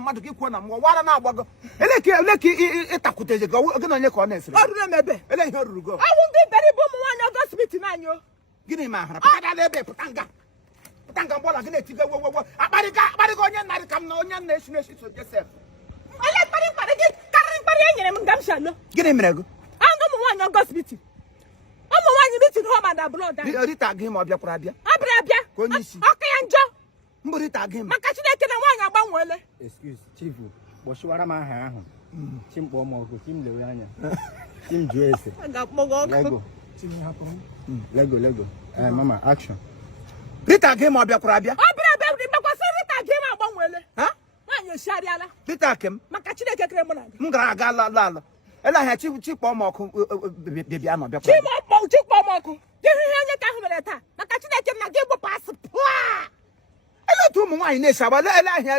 mmadụ gị kwuo na mmụọ wara na agbago eleki ịtakwuteze gị gị na onye ka ọ na-esere ọrụ mebe ele ihe ruru go awụ ndị bere bụ ụmụ nwaanyị ọgọsibiti n'anyị gịnị ma hara pụtara ebe pụta nga mgbọla gị na-etiga wewewe akparịga onye narị ka m na onye na-esi n'esi so Josef ole mkparị gị karịrị mkparị e nyere m nga m shalo gịnị mere gị ahụ ụmụ nwaanyị ọgọsibiti ụmụ nwaanyị mitin homa na brọda Rita gị ma ọ bịakwara abịa abịara abịa ka onye isi ọka ya njọ mbụ Rita gị ma maka Chineke na nwaanyị agbanweele excuse chief kpọchiwara m aha ahụ chimkpọ m ọgụ chim lewe anya chim jụọ ese lego mama action Rita gị ma ọ bịakwara abịa ọ bịara abịa ịgbakwasị Rita gị ma agbanweele nwaanyị eshigharịala Rita kem maka Chineke kere mụ na gị m gara aga ala ele ahịa chikpọ m ọkụ bịa ma ọ bịakwara chikpọ m ọkụ gị ihe onye ka ahụ mere taa maka Chineke na gị bụ pasị pụa ele otu ụmụ nwaanyị na-esi agba ele ahịa